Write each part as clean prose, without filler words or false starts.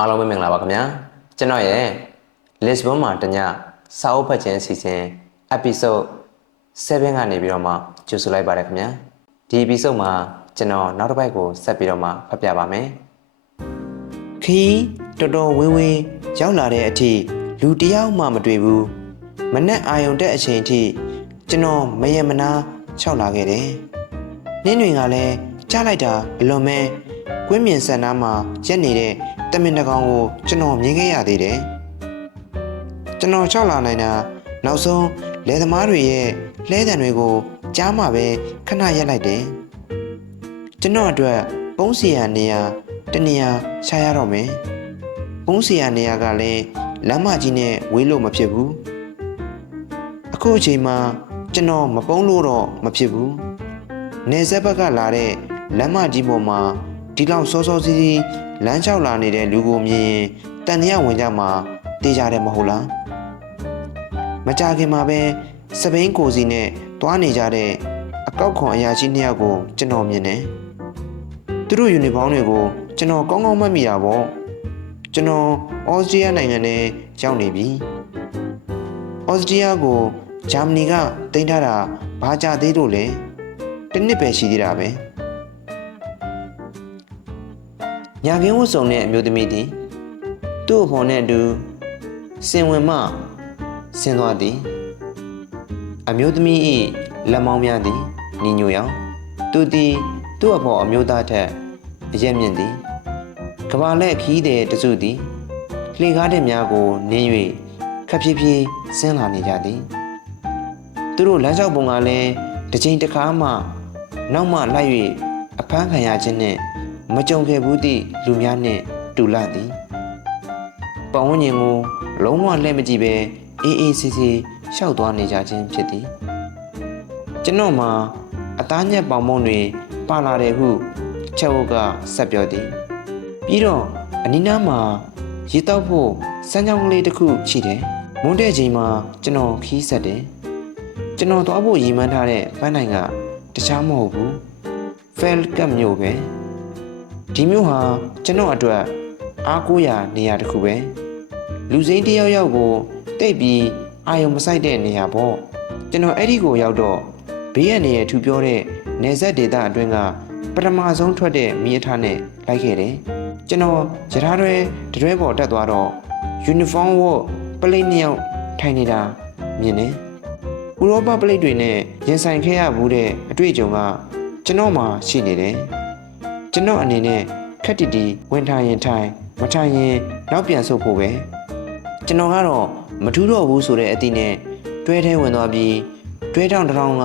အားလုံးပဲမင်္ဂလာပါခင်ဗျာကျွန်တော်ရဲ့ Lisbon မှာတညစာအုပ်ဖတ်ခြင်းအစီအစဉ် episode 7ကနေပြီးတော့မှကြိုဆိုလိုက်ပါတယ်ခင်ဗျာဒီ episode မှာကျွန်တော်နောက်တစ်ပိုက်ကိုဆက်ပြီးတော့မှဖတ်ပြပါမယ်ခီးတော်တော်ဝေးဝေးရောက်လာတဲ့အထိလူတယောက်မှမတွေ့ဘူးမနဲ့အာယုံတက်အချိန်အထိကျွန်တော်မယမနာခြောက်လာခဲ့တယ်နင်းတွေကလည်းကြားလိုက်တာအလွန်ပဲကွင်းမြင်ဆန်နာမှာရက်နေတဲ့တမင်တကောင်ကိုကျွန်တော်မြင်ခဲ့ရသေးတယ်ကျွန်တော်ခြောက်လာနိုင်တာနောက်ဆုံးလယ်သမားတွေရဲ့လှဲတံတွေကိုကြားမှပဲခဏရက်လိုက်တယ်ကျွန်တော်အတွက်ပုံးစီရနေရာတနေရာရှာရတော့မယ်ပုံးစီရနေရာကလည်းလမ်းမကြီးနဲ့ဝေးလို့မဖြစ်ဘူးအခုအချိန်မှာကျွန်တော်မပုံးလို့တော့မဖြစ်ဘူးနေဆက်ဘက်ကလာတဲ့လမ်းမကြီးပေါ်မှာဒီလောက်စောစောစီးစီးလမ်းလျှောက်လာနေတဲ့လူကိုမြင်ရင်တန်တရားဝင်ကြမှာတေးကြတယ်မဟုတ်လားမကြခင်မှာပဲစပိန်ကိုစီနဲ့တွားနေကြတဲ့အကောက်ခွန်အရာရှိနှစ်ယောက်ကိုကျွန်တော်မြင်တယ်သူတို့ယူနီဖောင်းတွေကိုကျွန်တော်ကောင်းကောင်းမှတ်မိတာပေါ့ကျွန်တော်ဩစတြီးယားနိုင်ငံနဲ့ရောက်နေပြီဩစတြီးယားကိုဂျာမနီကတင်ထားတာဘာကြသေးလို့လဲတစ်နှစ်ပဲရှိသေးတာပဲညာခင်းဝတ်စုံတဲ့အမျိုးသမီးသည်သူ့အဖော်နဲ့အတူစင်ဝင်မှဆင်းသွားသည်အမျိုးသမီး၏လက်မောင်းများသည်ညီညွတ်ရောင်သူသည်သူ့အဖော်အမျိုးသားထက်အရက်မြင့်သည်ကဘာလက်ခီးတဲ့တစုသည်လှေကားတဲ့များကိုနင်း၍ခပ်ဖြည်းဖြည်းဆင်းလာနေကြသည်သူတို့လမ်းလျှောက်ပုံကလည်းတစ်ချိန်တစ်ခါမှနောက်မှလိုက်၍အဖမ်းခံရခြင်းနှင့်မကြုံခဲ့ဘူးသည့်လူများနှင့်တူလာသည်ပတ်ဝန်းကျင်ကိုလုံးဝလှည့်မကြည့်ပဲအေးအေးဆေးဆေးရှောက်သွားနေကြခြင်းဖြစ်သည်ကျွန်တော်မှာအသားညက်ပေါင်မုံတွေပါလာတယ်ဟုချက်ဝုတ်ကဆက်ပြောသည်ပြီးတော့အနီးနားမှာရေတောက်ဖို့စမ်းချောင်းကလေးတစ်ခုရှိတယ်မွန်းတဲ့ချိန်မှာကျွန်တော်ခီးဆက်တယ်ကျွန်တော်သွားဖို့ရည်မှန်းထားတဲ့ပန်းတိုင်ကတခြားမဟုတ်ဘူးဖဲလ်ကတ်မြို့ပဲဒီမြို့ဟာကျွန်တော်အတွက်အားကိုးရာနေရာတစ်ခုပဲလူစိမ်းတယောက်ယောက်ကိုတိတ်ပြီးအာယုံမဆိုင်တဲ့နေရာပေါ့ကျွန်တော်အဲ့ဒီကိုရောက်တော့ဘေးရနေရထူပြောတဲ့နေဆက်ဒေသအတွင်းကပထမဆုံးထွက်တဲ့မီးအထားနဲ့လိုက်ခဲ့တယ်ကျွန်တော်ရထားတွဲတရွဲပေါ်တက်သွားတော့ယူနီဖောင်းဝတ်ပလိတ်နှစ်ယောက်ထိုင်နေတာမြင်တယ်ဥရောပပလိတ်တွေနဲ့ရင်ဆိုင်ခဲ့ရဘူးတဲ့အတွေ့အကြုံကကျွန်တော်မှရှိနေတယ်ကျွန်တော်အနေနဲ့ခက်တီတီဝင်ထိုင်ရင်ထိုင်မထိုင်ရင်နောက်ပြန်ဆုတ်ဖို့ပဲကျွန်တော်ကတော့မထူးတော့ဘူးဆိုတဲ့အသည့်နဲ့တွဲထဲဝင်သွားပြီးတွဲတောင်တောင်က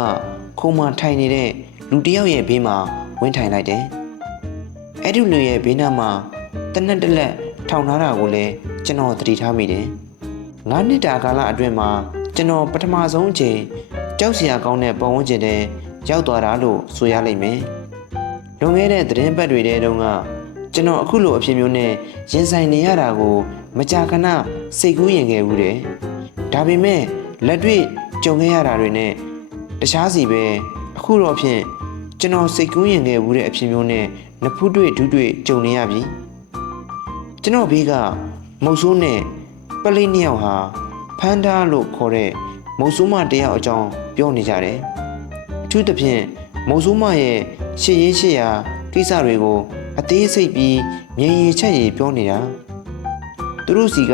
ခုံမှထိုင်နေတဲ့လူတစ်ယောက်ရဲ့ဘေးမှာဝင်ထိုင်လိုက်တယ်အဲ့ဒီလူရဲ့ဘေးနားမှာတနက်တလက်ထောင်ထားတာကိုလည်းကျွန်တော်သတိထားမိတယ်9နှစ်တာကာလအတွင်းမှာကျွန်တော်ပထမဆုံးအချိန်ကြောက်စရာကောင်းတဲ့ပုံဝန်းကျင်တွေရောက်သွားတာလို့ဆိုရလိမ့်မယ်လွန်ခဲ့တဲ့သတင်းပတ်တွေထဲတုန်းကကျွန်တော်အခုလိုအဖြစ်မျိုးနဲ့ရင်ဆိုင်နေရတာကိုမကြာခဏစိတ်ကူးရင်ခဲ့ဘူးတယ်ဒါပေမဲ့လက်တွေ့ကြုံခဲ့ရတာတွေနဲ့တခြားစီပဲအခုတော့ဖြင့်ကျွန်တော်စိတ်ကူးရင်ခဲ့ဘူးတဲ့အဖြစ်မျိုးနဲ့နဖူးတွေ့ဒူးတွေ့ကြုံနေရပြီကျွန်တော်ဘေးကမုတ်ဆိုးနဲ့ပလိတ်နှစ်ယောက်ဟာဖန်ဒါလို့ခေါ်တဲ့မုတ်ဆိုးမတယောက်အကြောင်းပြောနေကြတယ်အထူးသဖြင့်မုတ်ဆိုးမရဲ့ရှေ့ရေးရှေ့ရာကိစ္စတွေကိုအသေးစိတ်ပြီးငြိမ်ရချက်ရပြောနေတာသူတို့စီက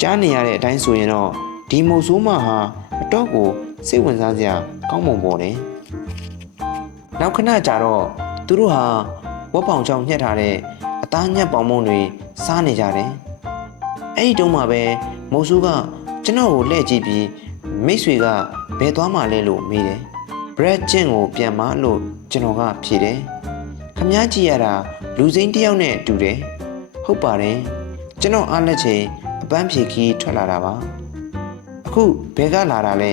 ကြားနေရတဲ့အတိုင်းဆိုရင်တော့ဒီမုတ်ဆိုးမဟာအတော့ကိုစိတ်ဝင်စားစရာကောင်းမွန်ပေါ်တယ်နောက်ခဏကြာတော့သူတို့ဟာဝက်ပေါင်ချောင်းညှက်ထားတဲ့အသားညက်ပေါင်မုံတွေစားနေကြတယ်အဲ့ဒီတုန်းမှာပဲမုတ်ဆိုးကကျွန်တော်ကိုလှည့်ကြည့်ပြီးမိတ်ဆွေကဘယ်သွားမှလဲလို့မေးတယ်ဘရက်ကျင့်ကိုပြန်မလို့ကျွန်တော်ကဖြေတယ်ခမားကြည့်ရတာလူစိမ်းတယောက်နဲ့တူတယ်ဟုတ်ပါတယ်ကျွန်တော်အားလက်ချိန်အပန်းဖြေခီးထွက်လာတာပါအခုဘယ်ကလာတာလဲ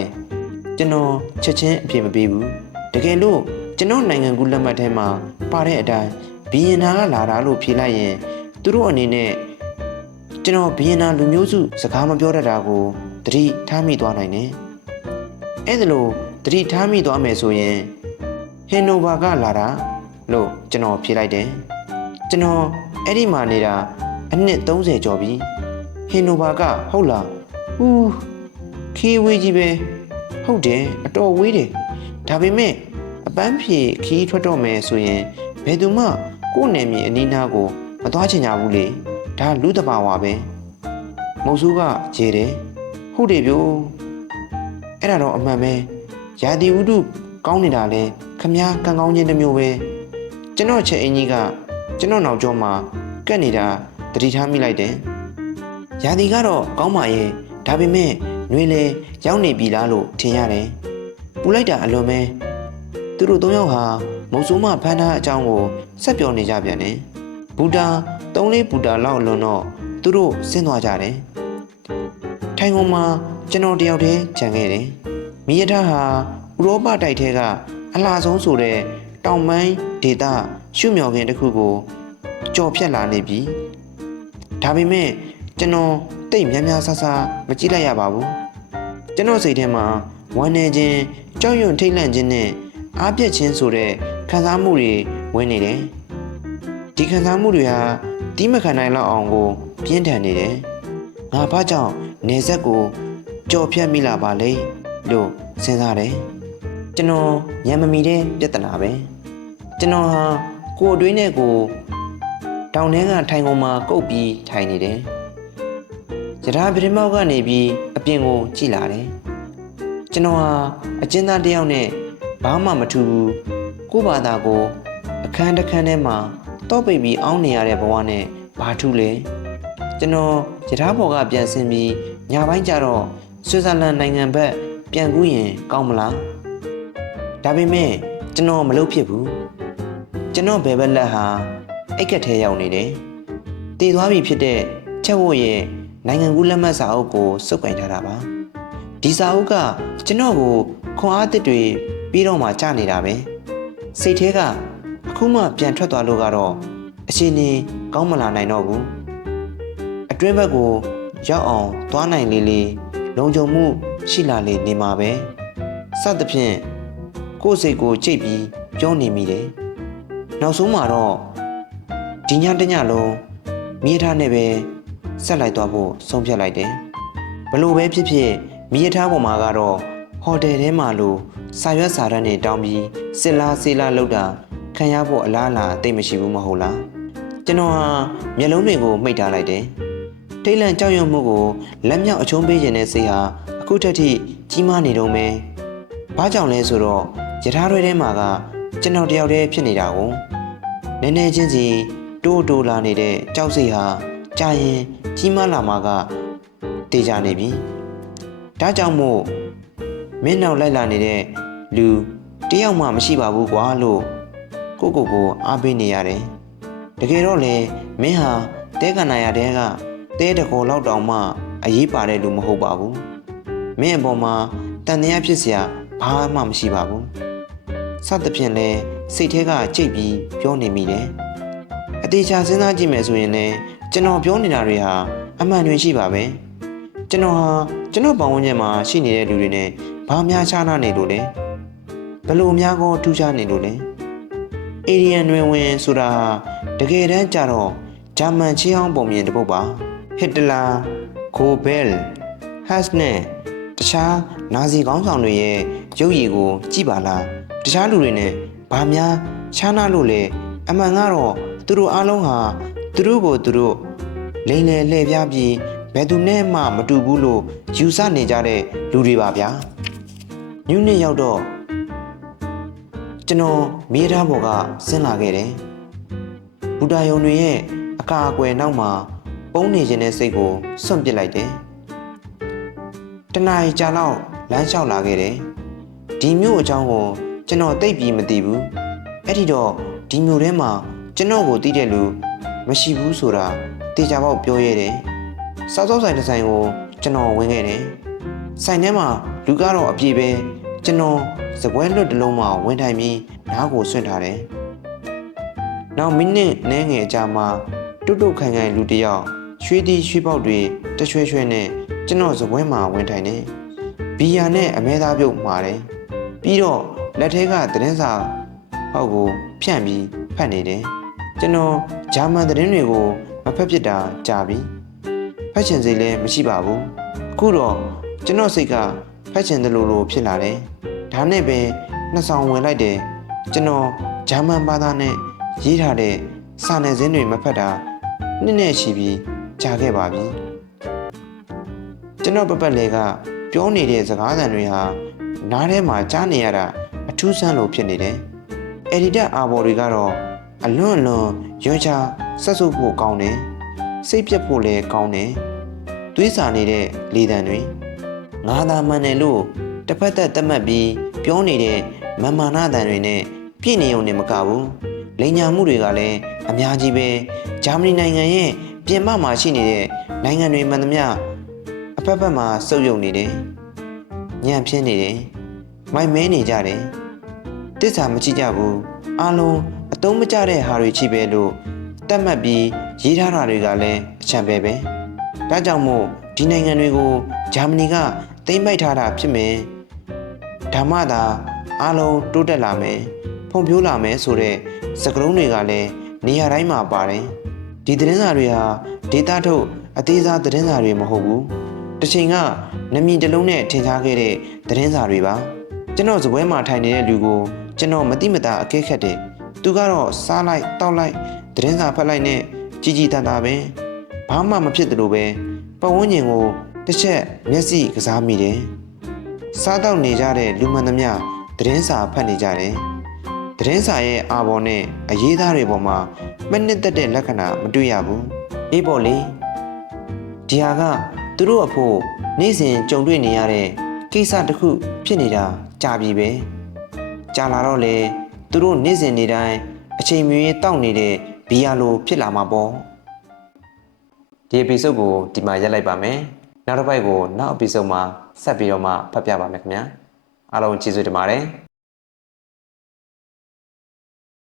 ကျွန်တော်ချက်ချင်းအပြေမပေးဘူးတကယ်လို့ကျွန်တော်နိုင်ငံကူးလက်မှတ်ထဲမှာပါတဲ့အတိုင်းဘီယင်နာကလာတာလို့ဖြေလိုက်ရင်သူတို့အနေနဲ့ကျွန်တော်ဘီယင်နာလူမျိုးစုစကားမပြောတတ်တာကိုသတိထားမိသွားနိုင်တယ်အဲ့ဒါလို့သတိထားမိသွားမယ်ဆိုရင်ဟင်နိုဗာကလာတာလို့ကျွန်တော်ဖြေလိုက်တယ်ကျွန်တော်အဲ့ဒီမှာနေတာ အနှစ်30ကျော်ပြီဟင်နိုဗာကဟုတ်လားဟူးခီးဝေးကြီးပဲဟုတ်တယ်အတော်ဝေးတယ်ဒါပေမဲ့အပန်းဖြေခီးထွက်တော့မယ်ဆိုရင်ဘယ်သူမှကိုယ့်နယ်မြေအနီးနားကိုမသွားချင်ကြဘူးလေဒါလူတဘာဝပဲမုတ်ဆိုးကဂျေတယ်ဟုတ်တယ်ဗျို့အဲ့ဒါတော့အမှန်ပဲရာသီဥတုကောင်းနေတာလဲခမားကံကောင်းခြင်းတစ်မျိုးပဲကျွန်တော်ချက်အင်းကြီးကကျွန်တော်နောက်ကျောမှာကက်နေတာတတိထားမိလိုက်တယ်ရာသီကတော့ကောင်းပါရဲ့ဒါပေမဲ့နှွေလေရောက်နေပြီလားလို့ထင်ရတယ်ပူလိုက်တာအလွန်ပဲသူတို့၃ယောက်ဟာမုတ်ဆိုးမဖမ်းထားအကြောင်းကိုဆက်ပြောနေကြပြန်တယ်ဘူတာ3-4ဘူတာလောက်လွန်တော့သူတို့ဆင်းသွားကြတယ်ထိုင်ကုန်မှာကျွန်တော်တယောက်တည်းခြံခဲ့တယ်မိရထားဟာဥရောပတိုက်ထဲကအလှဆုံးဆိုတဲ့တောင်ပိုင်းဒေသရှုမြော်ခင်းတစ်ခုကိုကြော်ဖြတ်လာနေပြီဒါပေမဲ့ကျွန်တော်တိတ်များများဆဆမကြည့်လိုက်ရပါဘူးကျွန်တော်စိတ်ထဲမှာဝမ်းနေခြင်းကြောက်ရွံ့ထိတ်လန့်ခြင်းနဲ့အားပြည့်ခြင်းဆိုတဲ့ခံစားမှုတွေဝင်နေတယ်ဒီခံစားမှုတွေဟာတီးမခံနိုင်လောက်အောင်ကိုပြင်းထန်နေတယ်ငါဘာကြောင့်နေဆက်ကိုကြော်ဖြတ်မိလာပါလဲလို့စဉ်းစားတယ်ကျွန်တော်ညံမမီတဲ့ပြဿနာပဲကျွန်တော်ဟာကိုယ်အတွင်းနဲ့ကိုတောင်ထဲကထိုင်ကုန်မှာကုတ်ပြီးထိုင်နေတယ်ရထားပြတင်းပေါက်ကနေပြီးအပြင်ကိုကြည့်လာတယ်ကျွန်တော်ဟာအကျဉ်းသားတစ်ယောက်နဲ့ဘာမှမထူဘူးကိုယ့်ဘာသာကိုအခန်းတစ်ခန်းထဲမှာတော့ပိတ်ပြီးအောင်းနေရတဲ့ဘဝနဲ့ဘာထူးလဲကျွန်တော်ရထားပေါ်ကပြန်ဆင်းပြီးညပိုင်းကျတော့ဆွစ်ဇာလန်နိုင်ငံဘက်ပြန်ကူးရင်ကောင်းမလားဒါပေမဲ့ကျွန်တော်မလုပ်ဖြစ်ဘူးကျွန်တော်ဘယ်ဘက်လက်ဟာအိတ်ကက်ထဲရောက်နေတယ်တည်သွားပြီဖြစ်တဲ့ချက်ဝတ်ရဲ့နိုင်ငံကူးလက်မှတ်စာအုပ်ကိုစုပ်ကိုင်ထားတာပါဒီစာအုပ်ကကျွန်တော်ကိုခွန်အားသစ်တွေပြီးတော့မှကြာနေတာပဲစိတ်ထဲကအခုမှပြန်ထွက်သွားလို့ကတော့အချိန်နေကောင်းမလာနိုင်တော့ဘူးအတွင်းဘက်ကိုရောက်အောင်သွားနိုင်လေလေလုံခြုံမှုရှိလာလေနေမှာပဲစသဖြင့်ကိုယ်စိတ်ကိုကြိတ်ပြီးပြောနေမိတယ်နောက်ဆုံးမှာတော့ဒီညတညလုံးမြေထားနဲ့ပဲဆက်လိုက်သွားဖို့ဆုံးဖြတ်လိုက်တယ်ဘလို့ပဲဖြစ်ဖြစ်မြေထားပေါ်မှာကတော့ဟိုတယ်ထဲမှာလို့စာရွက်စာတမ်းတွေတောင်းပြီးစစ်လားဆေးလားလောက်တာခံရဖို့အလားအလာတိတ်မရှိဘူးမဟုတ်လားကျွန်တော်ဟာမျက်လုံးတွေကိုမှိတ်ထားလိုက်တယ်ထိတ်လန့်ကြောက်ရွံ့မှုကိုလက်မြောက်အချုံးပေးခြင်းနဲ့စိတ်ဟာအခုထက်ထိကြီးမားနေတော့မယ်ဘာကြောင့်လဲဆိုတော့ရထားတွေထဲမှာကကျွန်တော်တယောက်တည်းဖြစ်နေတာကိုနည်းနည်းချင်းစီတိုးလာနေတဲ့ကြောက်စိတ်ဟာကြာရင်ကြီးမားလာမှာကတေချာနေပြီဒါကြောင့်မို့မင်းနောက်လိုက်လာနေတဲ့လူတယောက်မှမရှိပါဘူးကွာလို့ကိုအားပေးနေရတယ်တကယ်တော့လေမင်းဟာတဲကနာရတဲ့ကတဲတကောလောက်တောင်မှအရေးပါတဲ့လူမဟုတ်ပါဘူးမင်းအပေါ်မှာတန်တရားဖြစ်စရာဘာမှမရှိပါဘူးစသဖြင့်လဲစိတ်ထဲကကြိတ်ပြီးပြောနေမိတယ်အသေးချာစဉ်းစားကြည့်မယ်ဆိုရင်လည်းကျွန်တော်ပြောနေတာတွေဟာအမှန်တွေရှိပါပဲကျွန်တော်ဟာကျွန်တော်ပတ်ဝန်းကျင်မှာရှိနေတဲ့လူတွေနဲ့ဘာများခြားနာနေလို့လဲဘယ်လိုများကောထူးခြားနေလို့လဲအေရီယန်တွင်ဝင်ဆိုတာတကယ်တမ်းကျတော့ဂျာမန်ချင်းအောင်ပုံမြင်တစ်ပုဒ်ပါဟစ်တလာကိုဘဲလ်ဟတ်စ်နဲ့တခြားနာဇီခေါင်းဆောင်တွေရဲ့ရုပ်ရည်ကိုကြည့်ပါလားတခြားလူတွေနဲ့ဘာများခြားနာလို့လဲအမှန်ကတော့သူတို့အားလုံးဟာသူတို့ကိုသူတို့လိမ်လည်လှည့်ပြားပြီးဘယ်သူနဲ့မှမတူဘူးလို့ယူဆနေကြတဲ့လူတွေပါဗျာညနေရောက်တော့ကျွန်တော်မြေထားပေါ်ကဆင်းလာခဲ့တယ်ဘူတာယုံတွေရဲ့အကာအကွယ်နောက်မှာပုံနေခြင်းတဲ့စိတ်ကိုစွန့်ပစ်လိုက်တယ်တနားကြာလောက်လမ်းလျှောက်လာခဲ့တယ်ဒီမြို့အကြောင်းကိုကျွန်တော်သိပ်ပြီးမသိဘူးအဲ့ဒီတော့ဒီမြို့ထဲမှာကျွန်တော်ကိုသိတဲ့လူမရှိဘူးဆိုတာတေချာပေါက်ပြောရတယ်စားသောက်ဆိုင်တစ်ဆိုင်ကိုကျွန်တော်ဝင်ခဲ့တယ်ဆိုင်ထဲမှာလူကတော့အပြည့်ပဲကျွန်တော်စပွဲလွတ်တလုံးမှာဝင်ထိုင်ပြီးနားကိုဆွင့်ထားတယ်နောက်မိနစ်နည်းငယ်ကြာမှတွတ်တွတ်ခိုင်ခိုင်လူတစ်ယောက်ရွှေတီရွှေပေါက်တွေတချွဲချွဲနဲ့ကျွန်တော်စပွဲမှာဝင်ထိုင်တယ်ဘီယာနဲ့အမဲသားပြုတ်မှာတယ်ပြီးတော့လက်ထဲကသတင်းစာဟောက်ကိုဖြန့်ပြီးဖတ်နေတယ်ကျွန်တော်ဂျာမန်သတင်းတွေကိုမ ဖက်ဖြစ်တာကြာပြီဖက်ချင်စိတ်လည်းမရှိပါဘူးအခုတော့ကျွန်တော်စိတ်ကဖက်ချင်တယ်လို့ဖြစ်လာတယ်ဒါနဲ့ပဲနှစ်ဆောင်ဝင်လိုက်တယ်ကျွန်တော်ဂျာမန်ဘာသာနဲ့ရေးထားတဲ့စာနယ်ဇင်းတွေမဖတ်တာနှစ်နဲ့ရှိပြီးကြာခဲ့ပါပြီကျွန်တော်ပတ်လေကပြောနေတဲ့စကားသံတွေဟာနားထဲမှာကြားနေရတာအထူးဆန်းလို့ဖြစ်နေတယ်အက်ဒီတာအာဘော်တွေကတော့အလွန်ရွံ့ချဆက်ဆုပ်ဖို့ကောင်းတယ်စိတ်ပြတ်ဖို့လည်းကောင်းတယ်သွေးစာနေတဲ့လေသံတွေငါသာမှန်တယ်လို့တစ်ဖက်သက်သတ်မှတ်ပြီးပြောနေတဲ့မမာနသံတွေနဲ့ပြည့်နေုံနဲ့မကဘူးလိန်ညာမှုတွေကလည်းအများကြီးပဲဂျာမနီနိုင်ငံရဲ့ပြင်ပမှာရှိနေတဲ့နိုင်ငံတွေမှန်သမျှအဖက်ဖက်မှာစုပ်ယုံနေတယ်ညံ့ပြင်းနေတယ်မိုက်မဲနေကြတယ်တစ္ဆာမကြည့်ကြဘူးအားလုံးအသုံးမကျတဲ့ဟာတွေချိပဲလို့တတ်မှတ်ပြီးရေးထားတာတွေကလည်းအချံပဲပဲဒါကြောင့်မို့ဒီနိုင်ငံတွေကိုဂျာမနီကသိမ်းပိုက်ထားတာဖြစ်မယ်ဓမ္မသာအားလုံးတိုးတက်လာမယ်ဖွံ့ဖြိုးလာမယ်ဆိုတဲ့စကားလုံးတွေကလည်းနေရာတိုင်းမှာပါတယ်ဒီသတင်းစာတွေဟာဒေတာထုတ်အသေးစားသတင်းစာတွေမဟုတ်ဘူးတစ်ချိန်ကနမည်တစ်လုံးနဲ့ထင်ရှားခဲ့တဲ့သတင်းစာတွေပါကျွန်တော်စပွဲမှာထိုင်နေတဲ့လူကိုကျွန်တော်မတိမတာအကဲခတ်တယ်သူကတော့စားလိုက်တောက်လိုက်သတင်းစာဖတ်လိုက်နဲ့ကြီးကြီးတန်းတာပဲဘာမှမဖြစ်သလိုပဲပတ်ဝန်းကျင်ကိုတစ်ချက်မျက်စိကစားမိတယ်စားတော့နေကြတဲ့လူမှန်သမျှသတင်းစာဖတ်နေကြတယ်သတင်းစာရဲ့အာဘော်နဲ့အရေးသားတွေပေါ်မှာမနစ်သက်တဲ့လက္ခဏာမတွေ့ရဘူးအေးပေါ့လေဒီဟာကသူတို့အဖို့နေ့စဉ်ကြုံတွေ့နေရတဲ့ကိစ္စတစ်ခုဖြစ်နေတာကြာပြီပဲကြာလာတော့လေသူတို့နေ့စဉ်နေ့တိုင်းအချိန်မီတောက်နေတဲ့ဘီယာလိုဖြစ်လာမှာပေါ့ဒီ episode ကိုဒီမှာရပ်လိုက်ပါမယ်နောက်တစ်ပိုက်ကိုနောက် episode မှာဆက်ပြီးတော့မှဖတ်ပြပါမယ်ခင်ဗျာအားလုံးကျေးဇူးတင်ပါတယ်